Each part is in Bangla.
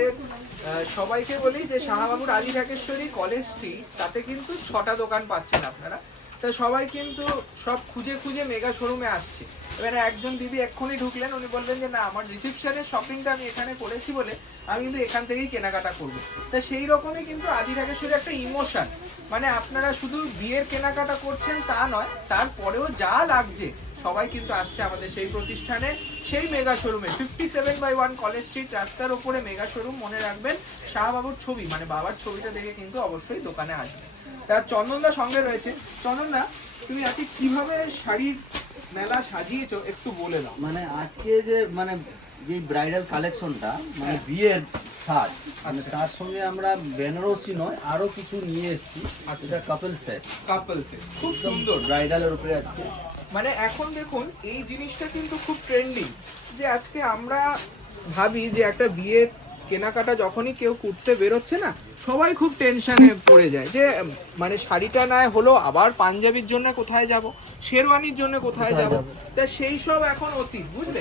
আমাদের সবাইকে বলি যে শাহবাবুর আদি ঢাকেশ্বরী কলেজ স্ট্রিট, তাতে কিন্তু 6টা দোকান পাচ্ছেন আপনারা। তা সবাই কিন্তু সব খুঁজে খুঁজে মেগা শোরুমে আসছে। এবারে একজন দিদি এক্ষুনি ঢুকলেন, উনি বললেন যে না, আমার রিসেপশনের শপিংটা আমি এখানে করেছি বলে আমি কিন্তু এখান থেকেই কেনাকাটা করব। তা সেই রকমই কিন্তু আদি ঢাকেশ্বরী একটা ইমোশন, মানে আপনারা শুধু বিয়ের কেনাকাটা করছেন তা নয়, তারপরেও যা লাগছে সবাই কিন্তু আসছে আমাদের সেই প্রতিষ্ঠানে, সেই মেগা শোরুমে 57/1 কলেজ স্ট্রিট রাস্তার ওপরে মেগা শোরুম। মনে রাখবেন শাহবাবুর ছবি, মানে বাবার ছবিটা দেখে কিন্তু অবশ্যই দোকানে আসবে। তা চন্দনদা সঙ্গে রয়েছে। চন্দনদা, তুমি আজকে কিভাবে শাড়ির মেলা সাজিয়েছো একটু বলে দাও। মানে আজকে যে মানে যে ব্রাইডাল কালেকশনটা মানে বিয়ের সাজ, মানে তার সঙ্গে আমরা বেনারসি নয় আরো কিছু নিয়ে এসেছি। এটা কাপল সেট, খুব সুন্দর ব্রাইডালের উপরে আজকে। মানে এখন দেখুন এই জিনিসটা কিন্তু খুব ট্রেন্ডিং, যে আজকে আমরা ভাবি যে একটা বিয়ের কেনাকাটা যখনই কেউ করতে বেরোচ্ছে না, সবাই খুব টেনশনে পড়ে যায় যে মানে শাড়িটা নয় হলো, আবার পাঞ্জাবির জন্য কোথায় যাব, শেরওয়ানির জন্য কোথায় যাব। তা সেই সব এখন অতীত, বুঝলে।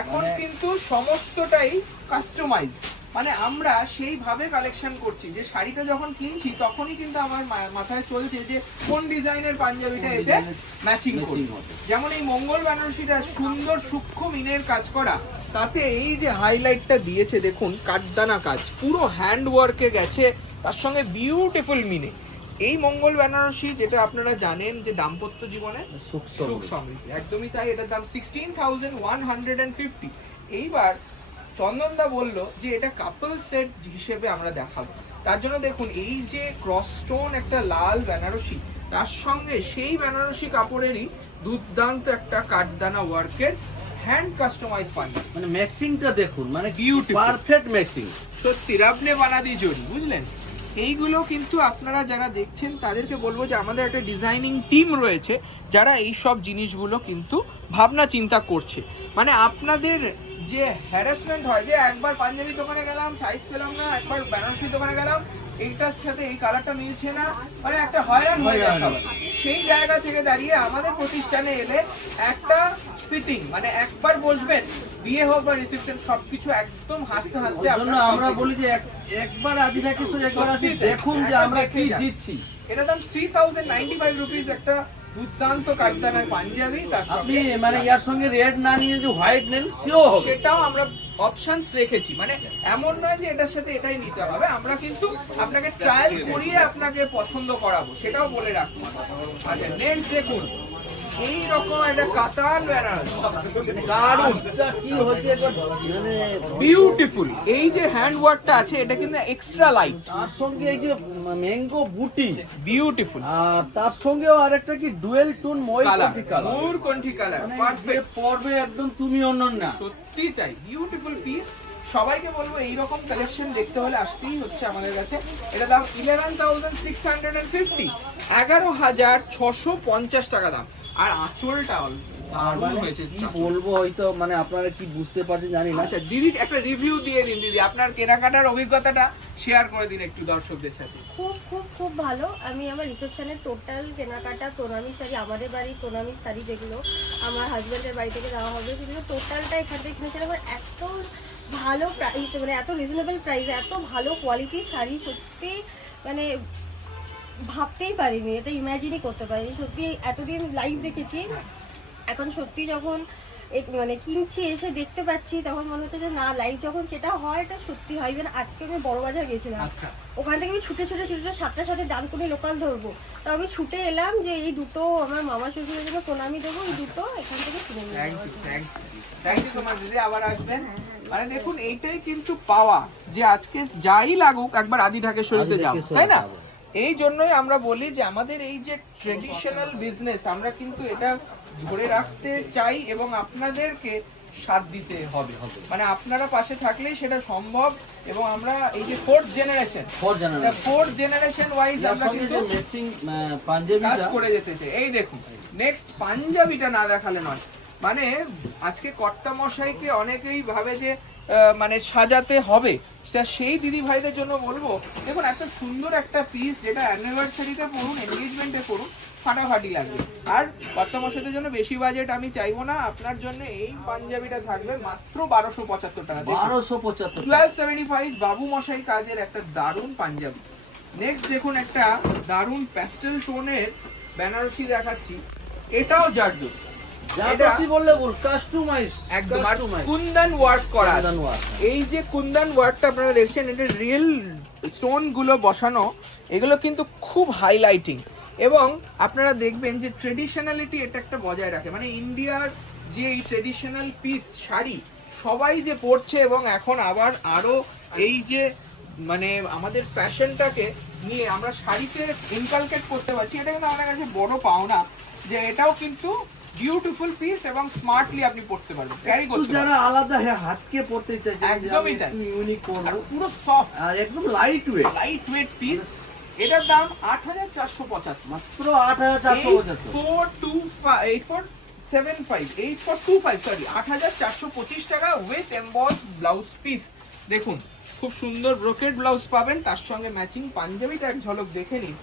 এখন কিন্তু সমস্তটাই কাস্টমাইজ, মানে আমরা সেইভাবে কালেকশন করছি যে শাড়িটা যখন কিনছি তখনই কিন্তু আমার মাথায় চলছে যে কোন ডিজাইনের পাঞ্জাবিটা এতে ম্যাচিং করবে। যেমন এই মঙ্গল বেনারসিটা সুন্দর সূক্ষ্ম মিনের কাজ করা, তাতে এই যে হাইলাইটটা দিয়েছে দেখুন, কাঠদানা কাজ, পুরো হ্যান্ড ওয়ার্কে গেছে, তার সঙ্গে বিউটিফুল মিনে। এই মঙ্গল বেনারসি যেটা আপনারা জানেন যে দাম্পত্য জীবনে সুখ সমৃদ্ধি, একদমই তাই। এটার দাম 16,150। এইবার চন্দনদা বলল যে এটা কাপল সেট হিসেবে আমরা দেখাবো। তার জন্য দেখুন এই যে ক্রস স্টোন একটা লাল বেনারসি, তার সঙ্গে সেই বেনারসি কাপড়েরই দুর্দান্ত একটা কাঠদানা ওয়ার্কের হ্যান্ড কাস্টমাইজ পাঞ্জাবি। মানে ম্যাচিংটা দেখুন, মানে বিউটিফুল, পারফেক্ট ম্যাচিং, সত্যি রাবনে বানাদি জড়ি, বুঝলেন। এইগুলো কিন্তু আপনারা যারা দেখছেন তাদেরকে বলবো যে আমাদের একটা ডিজাইনিং টিম রয়েছে যারা এই সব জিনিসগুলো কিন্তু ভাবনা চিন্তা করছে। মানে আপনাদের যে হ্যারাসমেন্ট হয় যে একবার পাঞ্জাবি দোকানে গেলাম সাইজ পেলাম না, একবার বেনারসি দোকানে গেলাম এইটার সাথে এই কালারটা মিলছে না, মানে একটা হয়রান হয়ে যায় সবাই। সেই জায়গা থেকে দাঁড়িয়ে আমাদের প্রতিষ্ঠানে এলে একটা সিটিং, মানে একবার বসবেন, বিয়ে হোক বা রিসেপশন, সবকিছু একদম হাসতে হাসতে আমরা বলি যে একবার আদি ঢাকেশ্বরী একবার আসি দেখুন যে আমরা কি দিচ্ছি। এটা দাম 3095 রুপিস, একটা দুর্দান্ত কাঠদানার পাঞ্জাবি। তার আপনি সঙ্গে মানে ইয়ার সঙ্গে রেড না নিয়ে যে হোয়াইট নেন সেটাও আমরা অপশনস রেখেছি, মানে এমন নয় যে এটার সাথে এটাই নিতে হবে, আমরা কিন্তু আপনাকে ট্রায়াল করিয়ে আপনাকে পছন্দ করাবো, সেটাও বলে রাখবো। আচ্ছা নেক্সট দেখুন এই রকম একটা কাতান বেনারসি, দারুণ কি হচ্ছে মানে বিউটিফুল। এই যে হ্যান্ড ওয়ার্কটা আছে এটা কিন্তু এক্সট্রা লাইট, তার সঙ্গে এই যে ম্যাঙ্গো বুটি বিউটিফুল, আর তার সঙ্গেও আরেকটা কি ডুয়েল টোন ময়ূরকণ্ঠী কালার, পারফেক্ট পরবে একদম তুমি অনন্যা। সত্যি তাই, বিউটিফুল পিস। সবাইকে বলবো এইরকম কালেকশন দেখতে হলে আসতেই হচ্ছে আমাদের কাছে। এটা দাম 11,650, 11,650 টাকা দাম। আর আঁচলটা হয়েছে কি বলবো, হয়তো মানে আপনারা কি বুঝতে পারছেন জানি না। আচ্ছা দিদি একটা রিভিউ দিয়ে দিন, দিদি আপনার কেনাকাটার অভিজ্ঞতাটা শেয়ার করে দিন একটু দর্শকদের সাথে। খুব খুব খুব ভালো। আমি আমার রিসেপশনের টোটাল কেনাকাটা প্রণামী শাড়ি, আমাদের বাড়ির প্রণামী শাড়ি যেগুলো আমার হাজব্যান্ডের বাড়ি থেকে দেওয়া হবে, সেগুলো টোটালটা এখান থেকে কিনেছিলাম। এত ভালো প্রাইস, মানে এত রিজনেবল প্রাইসে এত ভালো কোয়ালিটির শাড়ি, সত্যি মানে ভাবতেই পারিনি, এটা ইমাজিনই করতে পারিনি। সত্যি এতদিন লাইভ দেখেছি, এখন সত্যি যখন মানে কিনছি এসে দেখতে পাচ্ছি তখন মনে হচ্ছে যে না, লাইভ যখন সেটা হয় এটা সত্যি হয়। ইভেন আজকে আমি বড়বাজার গেছিলাম, ওখান থেকে আমি ছুটে 7টার সাথে ডানকুনি লোকাল ধরবো, তো আমি ছুটে এলাম যে এই দুটো আমার মামা শ্বশুরের জন্য প্রণামী দেবো, এই দুটো এখান থেকে কিনে নিই। থ্যাংক ইউ সো মাচ দিদি, আবার আসবেন। মানে দেখুন এইটাই কিন্তু পাওয়া, যে আজকে যাই লাগুক একবার আদি ঢাকেশ্বরীতে যাবো, তাই না। এই জন্যই আমরা বলি যে আমাদের এই যে ট্রেডিশনাল বিজনেস আমরা কিন্তু এটা ধরে রাখতে চাই এবং আপনাদেরকে সাথ দিতে হবে, মানে আপনারা পাশে থাকলেই সেটা সম্ভব। এবং আমরা এই যে ফোর্থ জেনারেশন ওয়াইজ আমরা কিন্তু কাজ করে যেতে চাই। এই দেখুন নেক্সট পাঞ্জাবিটা না দেখালে নয়, মানে আজকে কর্তা মশাইকে অনেকেই ভাবে যে মানে সাজাতে হবে, সেই দিদি ভাইদের জন্য বলবো, দেখুন এত সুন্দর একটা পিস, যেটা অ্যানিভার্সারিতে পরুন, এনগেজমেন্টে পরুন, ফাটাফাটি লাগবে। আর কর্তামশাইদের জন্য বেশি বাজেট আমি চাইবো না, আপনার জন্য এই পাঞ্জাবিটা থাকবে মাত্র 1275 টাকা। 1275 1275 বাবু মশাই কাজের একটা দারুণ পাঞ্জাবি। নেক্সট দেখুন একটা দারুণ প্যাস্টেল টোনের বেনারসি দেখাচ্ছি, এটাও জারদোসি। জারদোসি বললে বল, কাস্টমাইজ একদম আর কুন্দন ওয়ার্ক করা আছে। কুন্দন ওয়ার্ক। এই যে কুন্দন ওয়ার্কটা আপনারা দেখছেন, এটা রিয়েল স্টোন গুলো বসানো, এগুলো কিন্তু খুব হাইলাইটিং। এবং আপনারা দেখবেন যে ট্রেডিশনালিটি এটা একটা বজায় রাখে, মানে ইন্ডিয়ার যে এই ট্রেডিশনাল পিস শাড়ি সবাই যে পরছে, এবং এখন আবার আরো এই যে মানে আমাদের ফ্যাশনটাকে নিয়ে আমরা শাড়িতে ইনকালকেট করতে পারছি, এটা কিন্তু আমাদের কাছে বড় পাওনা, যে এটাও কিন্তু বিউটিফুল পিস এবং স্মার্টলি আপনি পড়তে পারবেন, ক্যারি করতে পারবেন। যারা আলাদা হাতকে পড়তে চাইছে, একদমই তাই, ইউনিক করব, পুরো সফট আর একদম লাইট ওয়েট পিস। এটার দাম 8475, মাত্র 8475। 8425 টাকা উইথ এমবস ব্লাউজ পিস। দেখুন খুব সুন্দর ব্রোকেড ব্লাউজ পাবেন, তার সঙ্গে ম্যাচিং পাঞ্জাবিটা এক ঝলক দেখে নিন।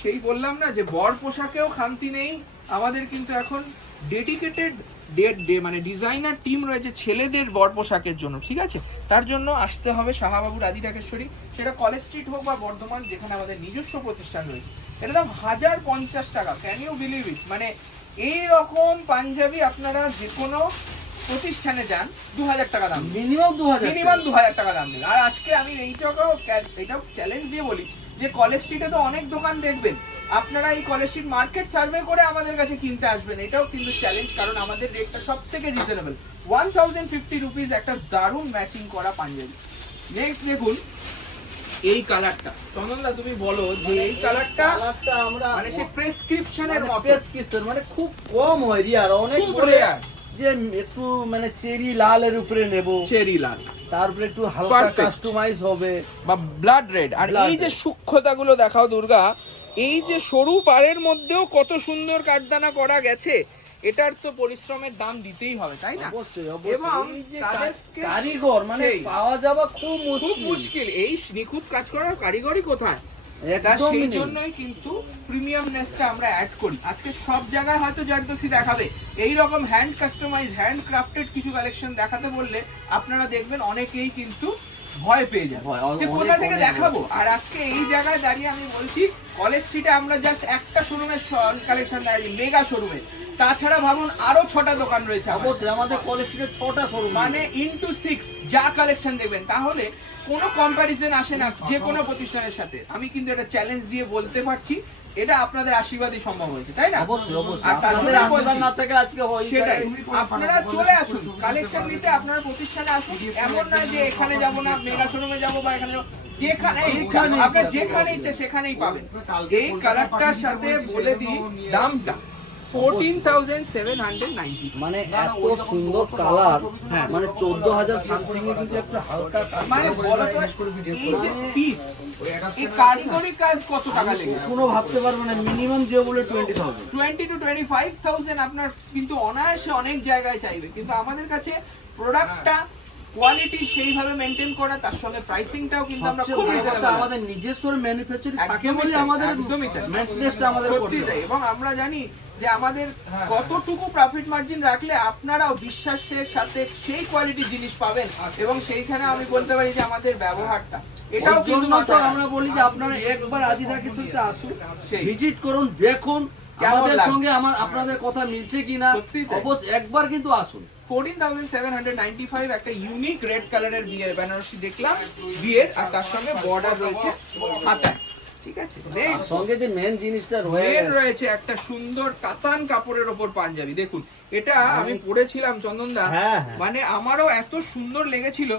সেই বললাম না যে বর পোশাকেও খামতি নেই, আমাদের কিন্তু এখন ডেডিকেটেড মানে ডিজাইনার টিম রয়েছে ছেলেদের বর পোশাকের জন্য, ঠিক আছে? তার জন্য আসতে হবে শাহাবাবু রাধি ঢাকেশ্বরী, সেটা কলেজ স্ট্রিট হোক বা বর্ধমান, যেখানে আমাদের নিজস্ব প্রতিষ্ঠান রয়েছে। এটা দাম 1050 টাকা, ক্যান ইউ বিলিভ ইট? মানে এই রকম পাঞ্জাবি আপনারা যে কোনো প্রতিষ্ঠানে যান 2000 টাকা দাম, মিনিমাম 2000 টাকা দাম নেবে। আর আজকে আমি এইটাও চ্যালেঞ্জ দিয়ে বলি যে কলেজ স্ট্রিটে তো অনেক দোকান দেখবেন, আপনারা এই কলেজ স্ট্রিট মার্কেট সার্ভে করে আমাদের কাছে কিনতে আসবেন, এটাও কিন্তু চ্যালেঞ্জ, কারণ আমাদের রেটটা সব থেকে রিজনেবল। 1050 রুপিস একটা দারুণ ম্যাচিং করা পাঞ্জাবি। নেক্সট দেখুন এই কালারটা, চন্দনদা তুমি বলো যে এই কালারটা আমরা মানে সেই প্রেসক্রিপশনের মতো, প্রেসক্রিপশন মানে খুব কম হয় আর অনেক খুব বলে rare। যে একটু মানে চেরি লালের উপরে নেব, চেরি লাল, তারপরে একটু হালকা Perfect। কাস্টমাইজ হবে বা ব্লাড রেড। আর Blood এই যে red। সূক্ষ্মতাগুলো দেখাও দুর্গা, এই যে সরু পাড়ের মধ্যেও কত সুন্দর কাঠদানা করা গেছে, এটার তো পরিশ্রমের দাম দিতেই হবে, তাই না? অবশ্যই এবং অবশ্যই। এই যে তাদেরকে কারিগর মানে সেই। পাওয়া যাওয়া খুব খুব মুশকিল, মুশকিল, এই নিখুঁত কাজ করার কারিগরি কোথায়? তা একদমই সেই নেই। জন্যই কিন্তু প্রিমিয়ামনেসটা আমরা অ্যাড করি। আজকে সব জায়গায় হয়তো জারদোসি দেখাবে, এই রকম হ্যান্ড কাস্টমাইজ হ্যান্ড ক্রাফটেড কিছু কালেকশন দেখাতে বললে আপনারা দেখবেন অনেকেই কিন্তু ভয় পেয়ে যাবে ভয়, যে অনেক, কোথা থেকে অনেক দেখাবো। আর আজকে এই জায়গায় দাঁড়িয়ে আমি বলছি, কলেজ স্ট্রিটে আমরা জাস্ট একটা শোরুমের কালেকশন দেখাচ্ছি, মেগা শোরুমে, তাছাড়া ভাবুন আরো 6টা দোকান রয়েছে আমাদের। অবশ্যই আমাদের কলেজ স্ট্রিটে 6টা শোরুম, মানে ইনটু 6 যা কালেকশন দেখবেন, তাহলে কোনো কম্প্যারিজন আসে না যে কোনো প্রতিষ্ঠানের সাথে। আমি কিন্তু এটা চ্যালেঞ্জ দিয়ে বলতে পারছি, এটা আপনাদের আশীর্বাদই সম্ভব হয়েছে, তাই না? অবশ্যই অবশ্যই। আর তার আপনাদের জন্য আশীর্বাদ বলছি, না থাকলে আজকে সেটাই, আপনারা চলে আসুন কালেকশন নিতে, আপনারা প্রতিষ্ঠানে আসুন। এমন নয় যে এখানে যাব না, মেগা শোরুমে যাব বা এখানে যাব, যেখানে আপনার যেখানে ইচ্ছে সেখানেই পাবেন। এই কালারটার সাথে বলে দিই দামটা 14,790। মানে এত সুন্দর কালার, মানে 14,000 সামথিং এ কিন্তু একটা হালকা মানে বলো তো এই যে পিস, এই কারিগরি কাজ কত টাকা লেগেছে? কোনো ভাবতে পারবো না, মিনিমাম যে বলে 20,000। 20 to 25,000 আপনার কিন্তু অনায়াসে অনেক জায়গায় চাইবে, কিন্তু আমাদের কাছে প্রোডাক্টটা কোয়ালিটি সেইভাবে মেনটেন করা, তার সঙ্গে প্রাইসিংটাও কিন্তু আমরা খুব রিজনেবল। আমাদের নিজস্ব ম্যানুফ্যাকচারিং থাকে একদমই বলে তাই, আমাদের একদমই তাই। মেইনটেনেন্সটা আমাদের সত্যি করতে তাই। এবং আমরা জানি যে আমাদের কতটুকু প্রফিট মার্জিন রাখলে আপনারাও বিশ্বাসের সাথে সেই কোয়ালিটির জিনিস পাবেন, এবং সেইখানে আমি বলতে পারি যে আমাদের ব্যবহারটা এটাও কিন্তু আমরা বলি যে আপনারা একবার আদিদাকের সাথে আসুন, সেই। ভিজিট করুন, দেখুন কেমন আমাদের লাগছে। সঙ্গে আপনাদের কথা মিলছে কিনা। সত্যি তাই। অবশ্যই একবার কিন্তু আসুন। 14,795 একটা ইউনিক রেড কালারের বিয়ের বেনারসি দেখলাম, বিয়ের, আর তার সঙ্গে বর্ডার রয়েছে হাতায়, ঠিক আছে? আর সঙ্গে যে মেন জিনিসটা মেন রয়েছে একটা সুন্দর কাতান কাপড়ের ওপর পাঞ্জাবি। দেখুন এটা আমি পরেছিলাম চন্দনদা, হ্যাঁ। মানে আমারও এত সুন্দর লেগেছিল,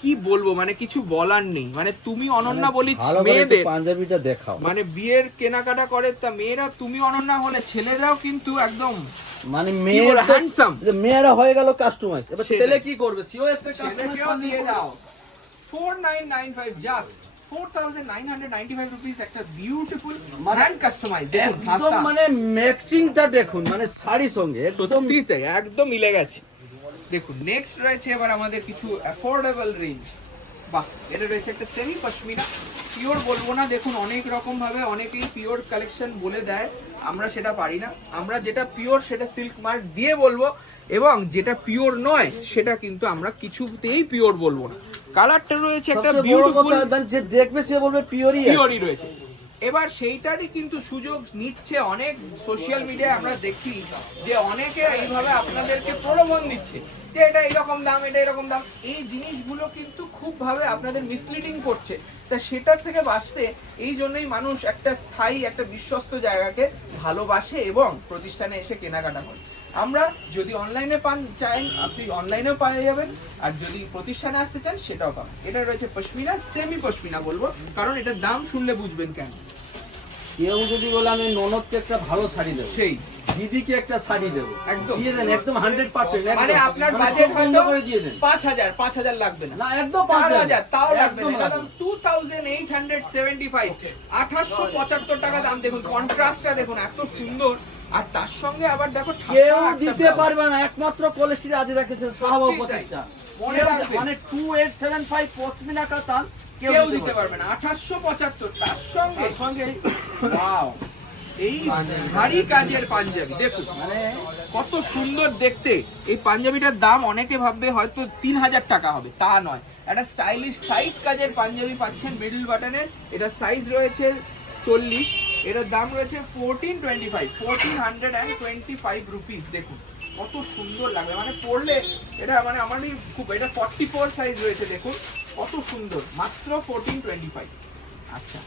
কি বলবো, মানে কিছু বলার নেই। মানে তুমি অনন্যা বলি মেয়েদের পাঞ্জাবিটা দেখাও, মানে বিয়ের কেনাকাটা করে, তা মেয়েরা তুমি অনন্যা হলে ছেলেরাও কিন্তু একদম মানে হ্যান্ডসাম। মেয়েরা হয়ে গেল কাস্টমাইজ, এবার সেটাই। ছেলে কি করবে, সেও একটা ছেলেকেও দিয়ে দাও। 4995 জাস্ট 4,995 রুপিস একটা বিউটিফুল হ্যান্ড কাস্টমাইজ। দেখুন একদম মানে ম্যাচিংটা দেখুন, মানে শাড়ির সঙ্গে একদম সত্যি তাই, একদম মিলে গেছে। দেখুন নেক্সট রয়েছে এবার আমাদের কিছু অ্যাফোর্ডেবল রেঞ্জ, বাহ, এটা রয়েছে একটা সেমি পশমিনা, পিওর বলবো না, দেখুন অনেক রকম ভাবে অনেকেই পিওর কালেকশন বলে দেয়, আমরা সেটা পারি না। আমরা যেটা পিওর সেটা সিল্ক মার্ক দিয়ে বলবো, এবং যেটা পিওর নয় সেটা কিন্তু আমরা কিছুতেই পিওর বলবো না। কালারটা রয়েছে একটা সবচেয়ে বড় বিউটিফুল, কথা, মানে যে দেখবে সে বলবে পিওরই পিওরই রয়েছে। এবার সেইটারই কিন্তু সুযোগ নিচ্ছে অনেক সোশ্যাল মিডিয়ায়, আমরা দেখি যে অনেকে এইভাবে আপনাদেরকে প্রলোভন দিচ্ছে যে এটা এরকম দাম, এটা এরকম দাম। এই জিনিসগুলো কিন্তু খুব ভাবে আপনাদের মিসলিডিং করছে। তা সেটার থেকে বাঁচতে এই জন্যই মানুষ একটা স্থায়ী, একটা বিশ্বস্ত জায়গাকে ভালোবাসে এবং প্রতিষ্ঠানে এসে কেনাকাটা করে। আমরা যদি অনলাইনে পান চান, আপনি অনলাইনেও পাওয়া যাবেন, আর যদি প্রতিষ্ঠানে আসতে চান সেটাও পাবেন। এটা রয়েছে পশমিনা, সেমি পশমিনা বলবো, কারণ এটার দাম শুনলে বুঝবেন কেন। কেউ যদি বলে আমি ননদকে একটা ভালো শাড়ি দেবো, সেই দিদিকে একটা শাড়ি দেবো, একদম দিয়ে দেন একদম 100%। মানে আপনার বাজেট হয়তো করে দিয়ে দেন 5000 লাগবে না, না একদম 4000 তাও লাগবে একদম না, এটা দাম 2875, 1875 টাকা দাম। দেখুন কন্ট্রাস্টটা দেখুন এত সুন্দর, আর তার সঙ্গে আবার দেখো কেউ ঠাসা একটা দিতে blouse। পারবে না, একমাত্র কোলেস্ট্রি আদি রেখেছে সাহাবা প্রতিষ্ঠান। মনে রাখবেন। মানে 2875 পশমিনা কাতান কেউ দিতে পারবে না, 1875। তার সঙ্গে সঙ্গে ওয়াও, এই ভারী কাজের পাঞ্জাবি দেখুন, মানে কত সুন্দর দেখতে। এই পাঞ্জাবিটার দাম অনেকে ভাববে হয়তো 3000 টাকা হবে, তা নয়। একটা স্টাইলিশ সাইড কাজের পাঞ্জাবি পাচ্ছেন মিডল বাটনের। এটা সাইজ রয়েছে 40, এটার দাম রয়েছে 1425 রুপিস। দেখুন কত সুন্দর লাগবে, মানে পরলে এটা মানে আমারই খুব, এটা 44 সাইজ রয়েছে, দেখুন কত সুন্দর, মাত্র 1425। আচ্ছা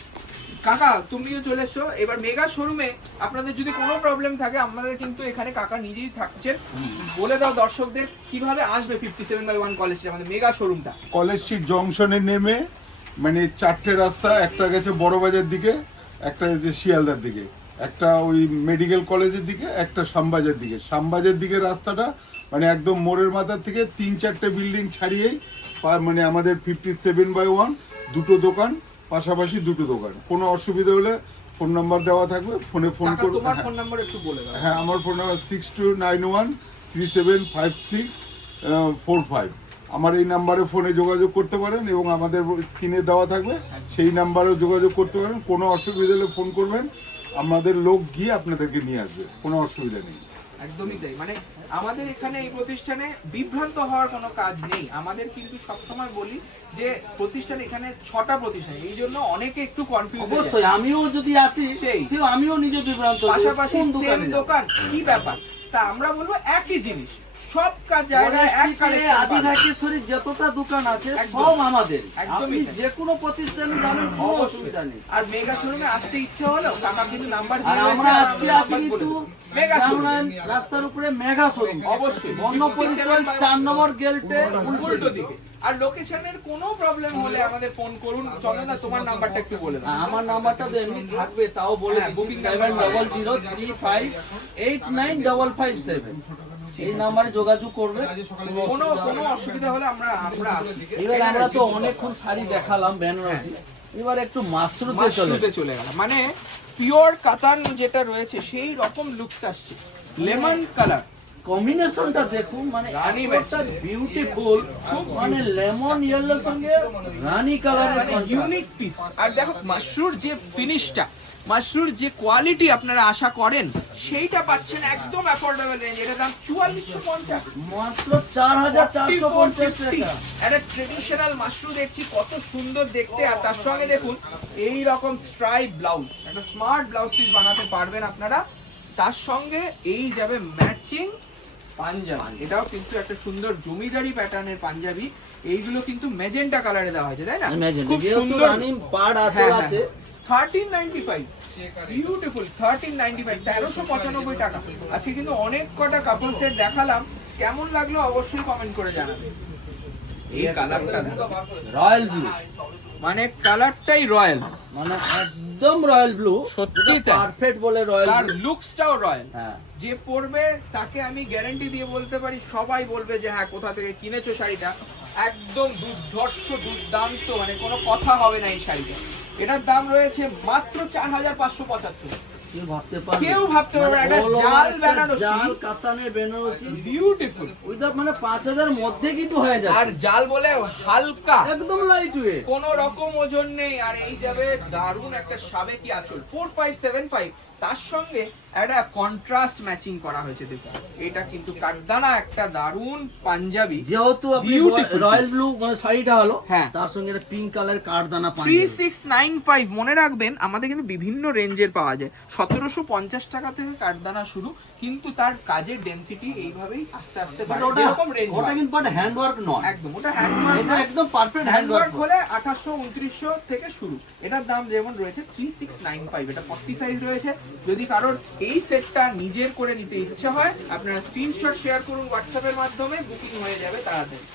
কাকা, তুমিও চলে এসছো এবার মেগা শোরুমে। আপনাদের যদি কোনো প্রবলেম থাকে, আমাদের কিন্তু এখানে কাকা নিজেই থাকছেন, বলে দাও দর্শকদের কিভাবে আসবে 57/1 কলেজ স্ট্রিট, আমাদের মেগা শোরুমটা। কলেজ স্ট্রিট জংশনে নেমে মানে চারটে রাস্তা, একটা গেছে বড়বাজার দিকে, একটা গেছে শিয়ালদার দিকে, একটা ওই মেডিকেল কলেজের দিকে, একটা শ্যামবাজার দিকে। শ্যামবাজার দিকে রাস্তাটা মানে একদম মোড়ের মাথার থেকে 3-4টে বিল্ডিং ছাড়িয়েই মানে আমাদের 57/1 দুটো দোকান, পাশাপাশি দুটো দোকান। কোনো অসুবিধা হলে ফোন নাম্বার দেওয়া থাকবে, ফোনে ফোন কাকা, করবে। তোমার ফোন নাম্বার একটু বলে দাও। হ্যাঁ, আমার ফোন নাম্বার 6291375645। আমার এই নাম্বারে ফোনে যোগাযোগ করতে পারেন এবং আমাদের স্ক্রিনে দেওয়া থাকবে, সেই নাম্বারেও যোগাযোগ করতে পারেন। কোনো অসুবিধা হলে ফোন করবেন, আমাদের লোক গিয়ে আপনাদেরকে নিয়ে আসবে, কোনো অসুবিধা নেই। একদমই তাই, মানে আমাদের এখানে এই প্রতিষ্ঠানে বিভ্রান্ত হওয়ার কোনো কাজ নেই। আমাদের কিন্তু সবসময় বলি যে প্রতিষ্ঠান এখানে 6টা প্রতিষ্ঠান, এই জন্য অনেকে একটু কনফিউজ হয়ে যায়। অবশ্যই আমিও যদি আসি সেই। সেও আমিও নিজে বিভ্রান্ত হই, পাশাপাশি কোন সেম দোকানে যাব? দোকান, কি ব্যাপার? তা আমরা বলবো একই জিনিস, সব কাজ জায়গায় এক কালেকশন আদি ঢাকেশ্বরী যতটা দোকান আছে একদম। সব আমাদের। একদমই আপনি তাই। যে কোনো প্রতিষ্ঠানে যাবেন, কোনো অসুবিধা নেই। আর মেগা শোরুমে আসতে ইচ্ছে হলো, কাকা কিন্তু নাম্বার আর দিয়ে আমরা রয়েছে, আজকে আছি নাম্বার বলে কিন্তু দেবো। মেগা শোরুম জামলাইন রাস্তার উপরে মেগা শোরুম, অবশ্যই বর্ণ পরিচয় 4 নম্বর গেটে উল্টো দিকে। আর লোকেশনের কোনো প্রবলেম হলে আমাদের ফোন করুন। চন্দনা, তোমার নাম্বারটা একটু বলে দাও। আমার নাম্বারটা তো এমনি থাকবে, তাও বলে হ্যাঁ, দিচ্ছি, booking number 7003589587। এই নাম্বারে যোগাযোগ করবে। কোনো কোনো অসুবিধা হলে আমরা আসি। এবার আমরা তো অনেকক্ষণ শাড়ি দেখালাম বেনারসি, এবার একটু মাশরুতে চলে মাশরুতে চলে গেল, মানে পিওর কাতান যেটা রয়েছে সেই রকম লুকস আসছে। লেমন কালার কম্বিনেশনটা দেখুন, মানে রানী এতটা বিউটিফুল, মানে লেমন ইয়েলো সঙ্গে রানী কালারের ইউনিক পিস। আর দেখো মাশরুর যে ফিনিশটা, মাশরুর যে কোয়ালিটি আপনারা আশা করেন, সেইটা পাচ্ছেন একদম অ্যাফোর্ডেবল রেঞ্জ। এটার দাম 4450, মাত্র 4450 টাকা। একটা ট্রেডিশনাল মাশরু দেখছি, কত সুন্দর দেখতে। আর তার সঙ্গে দেখুন এই রকম স্ট্রাইপ ব্লাউজ, একটা স্মার্ট ব্লাউজ পিস বানাতে পারবেন আপনারা। তার সঙ্গে এই যাবে ম্যাচিং পাঞ্জাবি, এটাও কিন্তু একটা সুন্দর জমিদারি প্যাটার্নের পাঞ্জাবি। এইগুলো কিন্তু মেজেন্টা কালারে দেওয়া হয়েছে, তাই না? খুব সুন্দর। রানী পাড় আঁচল আছে। 1395, বিউটিফুল 1395, 1395 টাকা। আজকে কিন্তু অনেক কটা কাপল সেট দেখালাম, কেমন লাগলো অবশ্যই কমেন্ট করে জানাবেন। এই কালারটা রয়্যাল ব্লু, মানে কালারটাই রয়্যাল, মানে একদম রয়্যাল ব্লু, সত্যি তাই। পারফেক্ট বলে রয়্যাল তার ব্লু। লুকসটাও রয়্যাল। হ্যাঁ, যে পরবে তাকে আমি গ্যারান্টি দিয়ে বলতে পারি, সবাই বলবে যে হ্যাঁ কোথা থেকে কিনেছো শাড়িটা। একদম দুর্ধর্ষ দুর্দান্ত, মানে কোনো কথা হবে না এই শাড়িটা। এটার দাম রয়েছে মাত্র 4575, কেউ ভাবতে পারবে কেউ ভাবতে পারবে না, একটা all over জাল একটা বেনারসি। জাল কাতানের বেনারসি বিউটিফুল। উইদাউট মানে 5000 মধ্যে কিন্তু হয়ে আর যাচ্ছে জাল বলে হালকা, একদম লাইট ওয়েট। কোনো রকম ওজন নেই। আর এই যাবে দারুণ একটা সাবেকি আঁচল 4575, তার সঙ্গে একটা কন্ট্রাস্ট ম্যাচিং করা হয়েছে। দেখুন এটা কিন্তু কাঠদানা একটা দারুণ পাঞ্জাবি, যেহেতু আপনি Beautiful রয়্যাল piece। ব্লু মানে শাড়িটা হলো, হ্যাঁ। তার সঙ্গে একটা পিঙ্ক কালার কাঠদানা পাঞ্জাবি। 3695। মনে রাখবেন আমাদের কিন্তু বিভিন্ন রেঞ্জের পাওয়া যায়, 1750 টাকা থেকে কাঠদানা শুরু, কিন্তু তার কাজের ডেনসিটি এইভাবেই আস্তে আস্তে বাট বাড়ে, ওটা যেরকম রেঞ্জ ওটা কিন্তু হ্যান্ড ওয়ার্ক নয়, একদম ওটা হ্যান্ডওয়ার্ক, এটা একদম পারফেক্ট হ্যান্ড হ্যান্ডওয়ার্ক ওয়ার্ক। হলে 2800-2900 থেকে শুরু। এটার দাম যেমন রয়েছে 3695, এটা 40 সাইজ রয়েছে। যদি কারোর এই সেটটা নিজের করে নিতে ইচ্ছে হয়, আপনারা স্ক্রিনশট শেয়ার করুন হোয়াটসঅ্যাপের মাধ্যমে, বুকিং হয়ে যাবে তাড়াতাড়ি।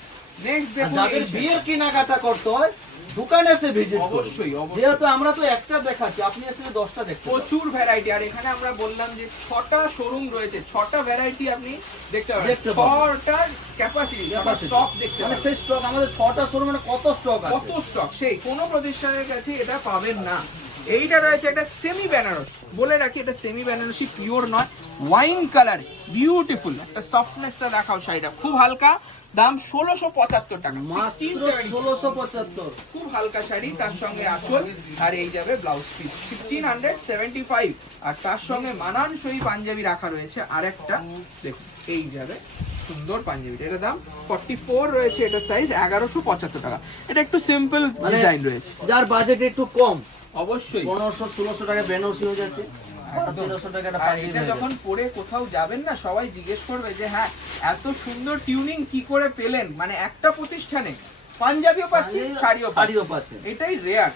নেক্সট দেখুন যাদের এই বিয়ের কেনাকাটা করতে হয় দোকানে এসে ভিজিট অবশ্যই, অবশ্যই। যেহেতু আমরা তো একটা দেখাচ্ছি, আপনি এসে 10টা দেখতে পাবেন। প্রচুর ভ্যারাইটি। আর এখানে আমরা বললাম যে 6টা শোরুম রয়েছে, 6টা ভ্যারাইটি আপনি দেখতে পাবেন, দেখতে পাবেন। 6টার ক্যাপাসিটি, স্টক দেখতে মানে পাবেন। সেই স্টক আমাদের 6টা শোরুম, মানে কত স্টক আছে। কত স্টক, সেই কোনো প্রতিষ্ঠানের কাছে এটা পাবেন না। এইটা রয়েছে একটা সেমি বেনারস, বলে রাখি এটা সেমি বেনারসি, পিওর নয়, ওয়াইন কালার, বিউটিফুল একটা সফটনেসটা দেখাও। শাড়িটা খুব হালকা, দাম 1675 টাকা, মাত্র 1670। 1675। খুব হালকা শাড়ি, তার সঙ্গে আঁচল, আর এই যাবে ব্লাউজ পিস 1675। আর তার সঙ্গে মানানসই পাঞ্জাবি রাখা রয়েছে আরেকটা, দেখুন এই যাবে সুন্দর পাঞ্জাবি, এটার দাম 44 রয়েছে, এটা সাইজ 1175 টাকা। এটা একটু সিম্পল মানে ডিজাইন রয়েছে, যার বাজেট একটু কম, অবশ্যই। 1500-1600 টাকা বেনারসি হয়ে যাচ্ছে, 1300 টাকা একটা আর পাঞ্জাবি এটা হয়ে যখন পরে কোথাও যাবেন না, সবাই জিজ্ঞেস করবে যে হ্যাঁ এত সুন্দর টিউনিং কি করে পেলেন, মানে একটা প্রতিষ্ঠানে পাঞ্জাবিও পাচ্ছি, যাচ্ছে। শাড়িও পাচ্ছি। শাড়িও পাচ্ছে। এটাই রেয়ার।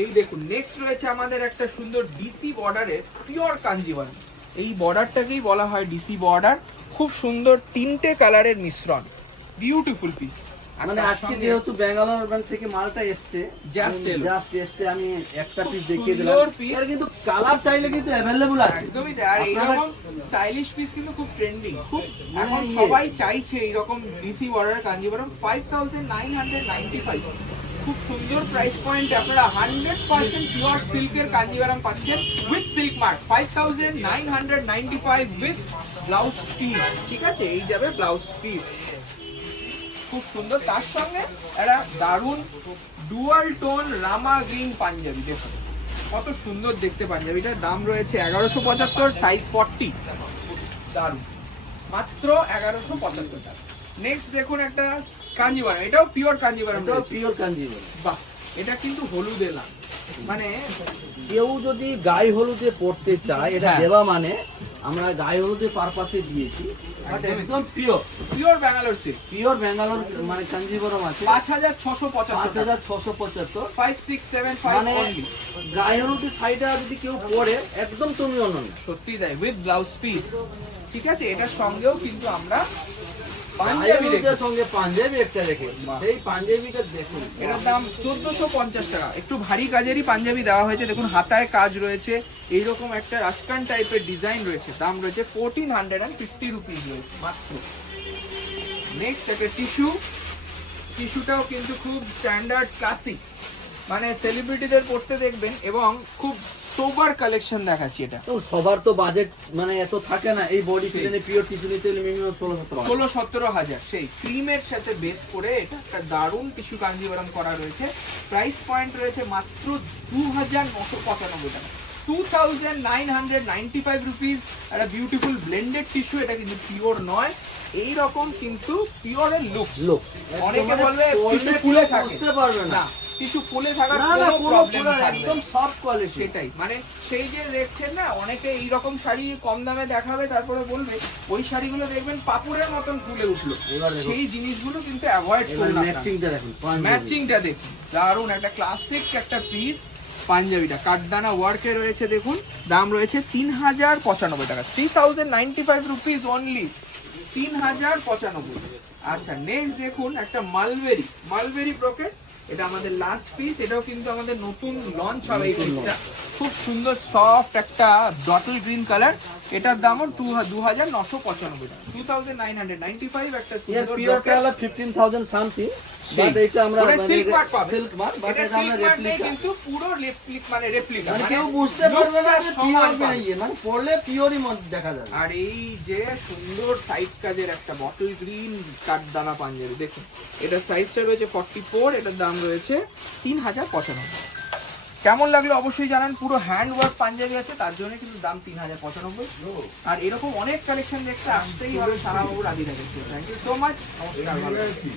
এই দেখুন নেক্সট রয়েছে আমাদের একটা সুন্দর ডিসি বর্ডারের পিওর কাঞ্জিভারম। এই বর্ডারটাকেই বলা হয় ডিসি বর্ডার, খুব সুন্দর 3টে কালারের মিশ্রণ, বিউটিফুল পিস। মানে আজকে যেহেতু ব্যাঙ্গালোর থেকে মালটা এসছে, Just এলো। জাস্ট এসছে, আমি একটা খুব পিস দেখিয়ে দিলাম। সুন্দর piece। এর কিন্তু কালার চাইলে কিন্তু অ্যাভেলেবল আছে। একদমই তাই। আর আপনারা- এইরকম স্টাইলিশ পিস কিন্তু খুব ট্রেন্ডিং, খুব মানে এখন ইয়ে। সবাই চাইছে এইরকম ডিসি বর্ডার কাঞ্জিভারম। 5995, খুব সুন্দর প্রাইস পয়েন্টে আপনারা 100% পিওর সিল্কের কাঞ্জিভারম পাচ্ছেন with silk mark. 5995 with blouse piece, ঠিক আছে, এই যাবে ব্লাউজ পিস, খুব সুন্দর। তার সঙ্গে একটা দারুণ ডুয়াল টোন রামা গ্রিন পাঞ্জাবি, দেখুন কত সুন্দর দেখতে পাঞ্জাবিটার। দাম রয়েছে 1175, সাইজ 40, দারুণ, মাত্র 1175 টাকা। নেক্সট দেখুন একটা কাঞ্জিভারম, এটাও পিওর কাঞ্জিভারম এটাও রয়েছে। পিওর কাঞ্জিভারম। বাহ, এটা কিন্তু হলুদ এলাম, মানে কেউ যদি গায়ে হলুদে পড়তে চায়, এটা হ্যাঁ। দেওয়া মানে আমরা গায়ে হলুদের পারপাসে দিয়েছি, বাট একদমই। একদম pure pure Bangalore silk, pure Bangalore মানে কাঞ্জিভারম আছে 5675 টাকা, 5675। 5675 মানে only। গায়ে হলুদের শাড়িটা যদি কেউ পরে একদম তুমি অনন্য। সত্যি তাই, উইথ ব্লাউজ পিস, ঠিক আছে। এটার সঙ্গেও কিন্তু আমরা গায়ে পাঞ্জাবি হলুদের রেখেছি। সঙ্গে পাঞ্জাবি একটা রেখে, সেই পাঞ্জাবিটা দেখুন, এটার দাম 1450 টাকা, একটু ভারী কাজেরই পাঞ্জাবি দেওয়া হয়েছে। দেখুন হাতায় কাজ রয়েছে, এইরকম একটা রাজকান টাইপের ডিজাইন রয়েছে, দাম রয়েছে 1450 রুপিস রয়েছে মাত্র। নেক্সট একটা টিস্যুটাও কিন্তু খুব স্ট্যান্ডার্ড ক্লাসিক, মানে সেলিব্রিটিদের পড়তে দেখবেন, এবং খুব সোবার কালেকশন দেখাচ্ছি। এটা তো সবার তো বাজেট মানে এত থাকে না, এই বডি ফিটনে পিওর টিস্যু নিতে হলে মিনিমাম 16-17 16-17 হাজার, সেই ক্রিমের সাথে বেস করে এটা একটা দারুণ টিস্যু কাঞ্জিভারম করা রয়েছে। প্রাইস পয়েন্ট রয়েছে মাত্র 2995 টাকা, 2995 রুপিস। একটা বিউটিফুল ব্লেন্ডেড টিস্যু, এটা কিন্তু পিওর নয়, এই রকম কিন্তু পিওরের লুক। লোক অনেকে বলবে টিস্যু ফুলে থাকে, বুঝতে পারবে না, না টিস্যু ফুলে থাকার না না কোনো পুরো প্রবলেম পুরো থাকবে একদম না। Soft quality. সেটাই, মানে সেই যে দেখছেন না, অনেকে এইরকম শাড়ি কম দামে দেখাবে, তারপরে বলবে ওই শাড়িগুলো দেখবেন পাপুরের মতন ফুলে উঠলো, এবার দেখুন। সেই জিনিসগুলো কিন্তু অ্যাভয়েড এবার করুন। ম্যাচিংটা দেখুন, ম্যাচিংটা দেখুন, দারুণ একটা ক্লাসিক একটা পিস। পাঞ্জাবিটা কাঠদানা ওয়ার্কে রয়েছে, দেখুন দাম রয়েছে 3095 টাকা, 3095 রুপিস অনলি, 3095। আচ্ছা নেক্সট দেখুন একটা মালবেরি ব্রোকেট, এটা আমাদের লাস্ট পিস, এটাও কিন্তু আমাদের নতুন লঞ্চ হবে এই পিসটা। খুব সুন্দর সফট একটা ডটল গ্রিন কালার, এটার দামও 2995 টাকা, 2995 একটা এর সুন্দর পিওরটা brocade। হলো 15,000 সামথিং, বাট এটা আমরা ওটা সিল্ক মার্ক পাবে, সিল্ক মার্ক, বাট এটা এটা আমরা সিল্ক মার্ক নেই, রেপ্লিকা। কিন্তু পুরো মানে রেপ্লিকা, মানে কেউ বুঝতে পারবে না যে সমান পিওর পাবে। মানে পড়লে পিওরই দেখা যাবে। আর এই যে সুন্দর সাইড কাজের একটা বটল গ্রিন কাঠদানা পাঞ্জাবি দেখুন, এটার সাইজটা রয়েছে 44, এটার দাম রয়েছে 3095। কেমন লাগলো অবশ্যই জানান। পুরো হ্যান্ড ওয়ার্ক পাঞ্জাবি আছে, তার জন্য কিন্তু দাম 3095। আর এরকম অনেক কালেকশন দেখতে আসতেই হবে শাহবাবুর আদিদাকে। থ্যাংক ইউ সো মাচ, নমস্কার, ভালো থাকবেন।